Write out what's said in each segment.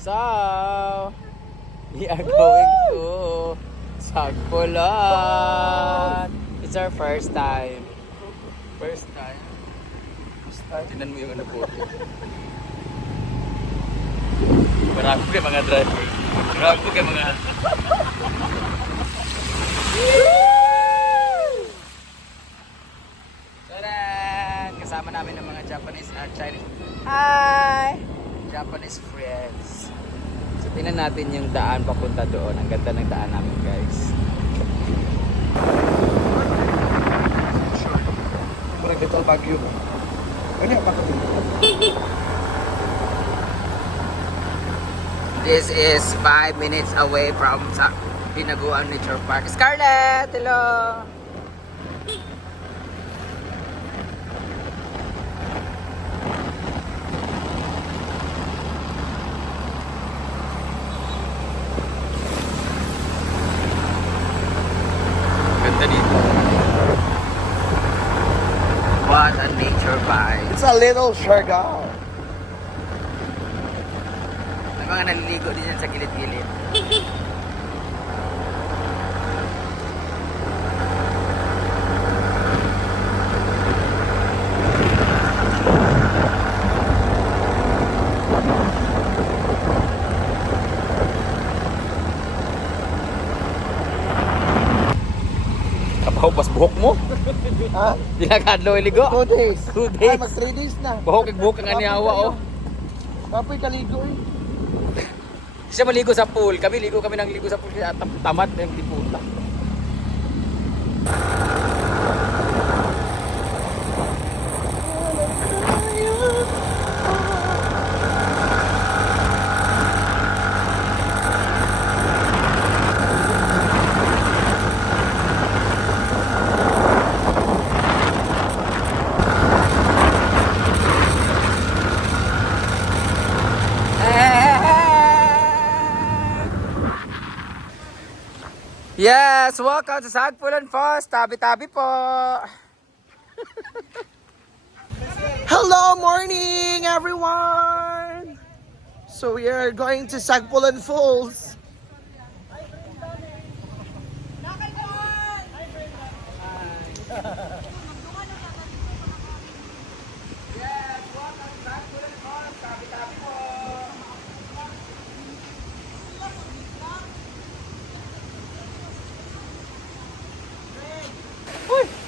So, we are going to Sagpulan. It's our first time. First time? Tinan mo yung ano po. Marami kayo mga driver. Marami kayo mga... Taran! Kasama namin ng mga Japanese at Chinese. Hi! Japanese friends. So, tingnan natin yung daan papunta doon. Ang ganda ng daan namin, guys. Parang Little Baguio. Ano yung pakapin? This is 5 minutes away from Pinaguan Nature Park. Scarlett! Hello! Ganda dito. What a nature vibe. It's a little Siargao. May mga naliligo din yan sa gilid-gilid. Kapaw, pas buhok mo. Ha? Dinakadlo iligo. 2 days. 2 days. Ay, mag 3 days na. Buhok buhok ang anihawa oh. Kapoy kaligo eh. Siya maligo sa pool. Kami ligo kami nang ligo sa pool at tamad ng tiputa. Yes, welcome to Sagpulan Falls. Tabi-tabi po. Hello, morning everyone! So we are going to Sagpulan Falls. Yes, welcome to Sagpulan Falls. Tabi-tabi po.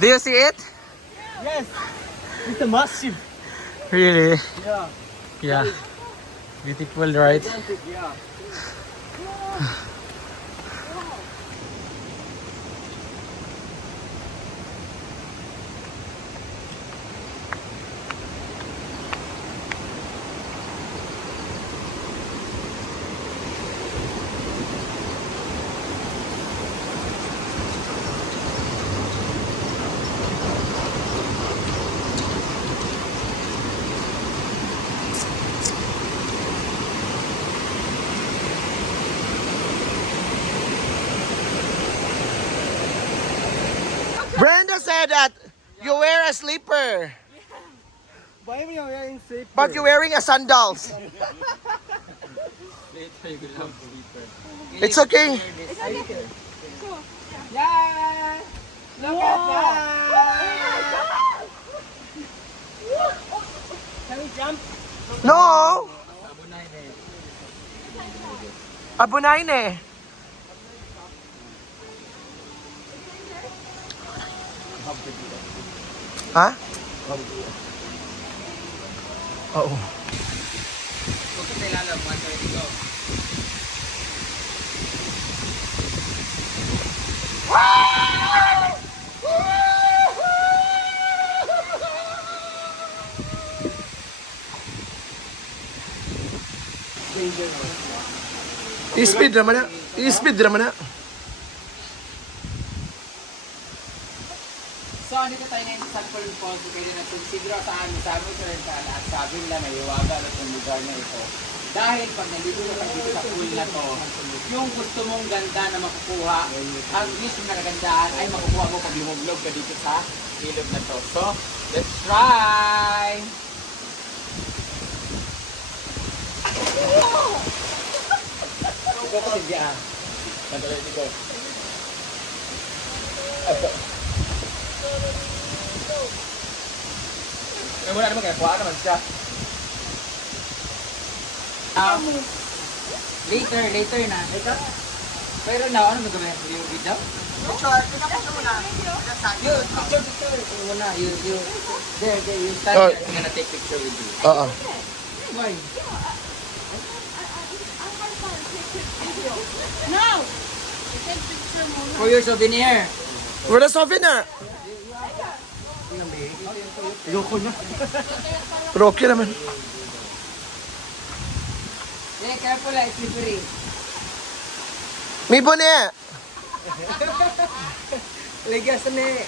Do you see it? Yes! It's a massive. Really? Yeah. Yeah. Beautiful, right? Yeah. Brenda said that you wear a slipper, Why am I wearing slipper? but you're wearing a sandals. It's okay. Yeah! Look at that! Can we jump? No! Abunay ne. Ha? Oo. Huwag ka kailangan, one way to go. I-speed naman na. I-speed naman na. So, dito tayo ngayon sa Sagpulan Falls. Pwede na siguro sa amin, sa amin Oriental at sabi nila na iwaga na itong lugar na ito. Dahil pag nandito ka dito sa pool na to, yung gusto mong ganda na makukuha, ang mismo na kagandahan ay makukuha mo pag lumublog ka dito sa ilog na to. So, let's try! Focus hindi ah. Control dito. Apo. Eh, wala naman kaya. Kuha naman siya. Later na. Later? Pero now, ano magagawin? Yung video? Picture muna. There, you stand Oh. there. I'm gonna take picture with you. Oo. Why? No! Take picture muna. For your souvenir. For the souvenir. Ayoko na. Pero okay naman. Yeah, careful lah, it's slippery. May bone. Legas na eh.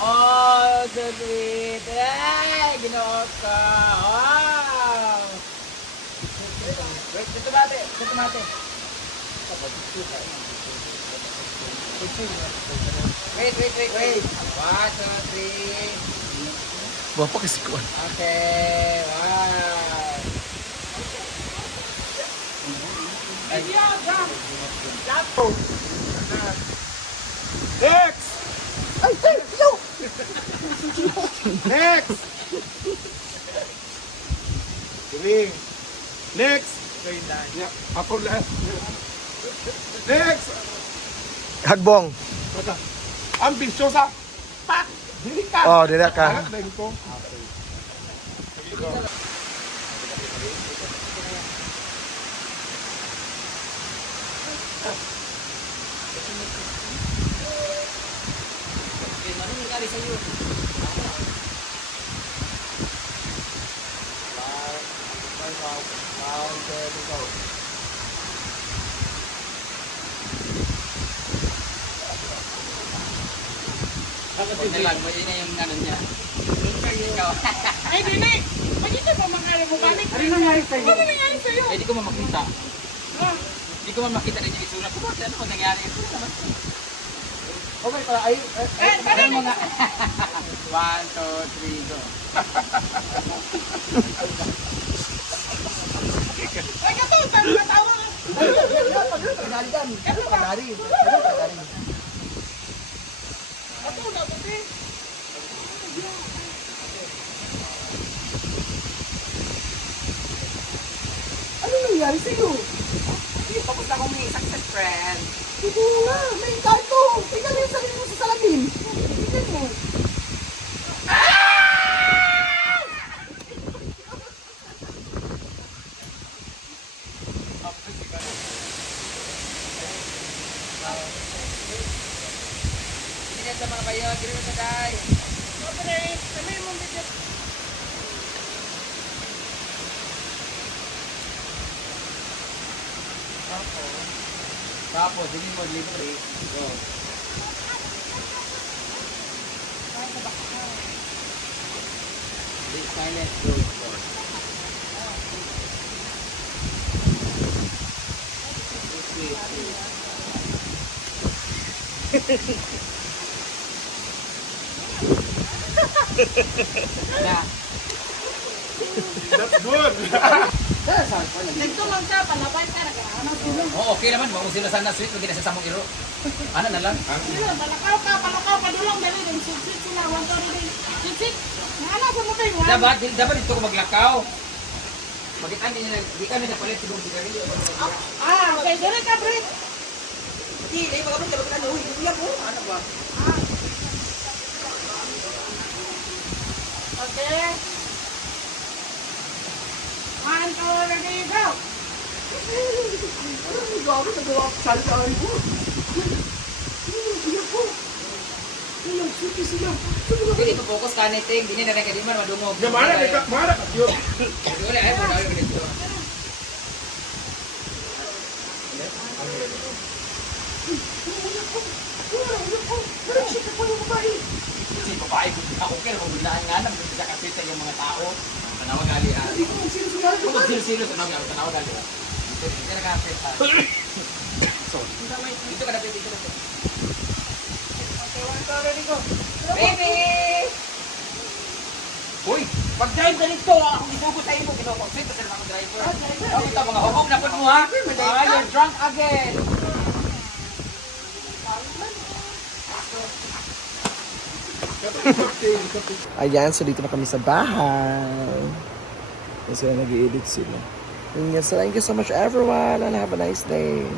Oh, so sweet. Ay, ginawa ka. Wow. Wait, ito mate. Ito mate. Wait. 1, 2, 3. Wapa kasi ko. Okay, wow. Next! Next! Galing. Next! Yeah, ako lahat. Next! Hagbong. Ambisyosa! Pak! Dili ka! Oh, dila ka. Lahat na ito. Ano nangyari sa'yo? Wow, there we go. Huwag na lang, yun na yung ano niya. Ikaw. Ay, Dini! Magkita mo mga bumalik. Ano nangyari sa'yo? Ano nangyari sa'yo? Eh, di ko man makita. Di ko man makita rin yung itsura ko. Bakit ano ba nangyari? Okay pala, ay, Ano mga... 1, 2, 3, go. Ay, kato! Tawa! Pagdali kan. Pagdali. Kato, dapat eh. Ano nangyari sa'yo? Tapos na akong may success friend. Hindi nga, may kanto. Tingnan mo yung sarili mo sa salamin. Tingnan mo. Hindi na sa mga bayo. Giri mo sa day. Siyempre, kami mo video. Tapos, hindi mo libre. Go. Big silence, go. Na. That's good. Nagtulong ka, palabay ka, nag-ano sila. Oh, okay naman. Maong sila sana sweet. Hindi na sa samong iro. Ano na lang? Sila, palakaw, padulong, dali, yung sweet sila, wanto rin. Sweet, ano sa mo tayo? Dapat dito ko maglakaw. Magitan din nila. Di kami napalit siguro sigarilyo. Ah, okay, dali ka, Brit. Hindi, hindi pa kami dapat ano. Hindi ako. Ano ba? Okay. 1, 2, ready, go! Grabe, nagawa ko sa alkaan ko. Iyak ko. Iyak, suki sila. Hindi pa focus ka niting. Hindi na rin kadiman madungog. Mana ka yun. Wala ay mo dito. Kasi babae ko na okay na magbinaan nga lang sa kasita yung mga tao. Tanawa gali ah. Kung silo-silo tanawa gali ah. Hindi na kasita. So, dito ka na dito na. Okay, 1, 2, ready, go! Baby! Uy, pag-drive na nito, ako gisugo sa imo, ginukonsent sa mga driver. Oh, ito, mga hubog na po mo ha. Ah, you're drunk again. Ayan, so dito na kami sa bahay. Kasi nag-i-edit sila. Yun nga, so thank you so much everyone and have a nice day.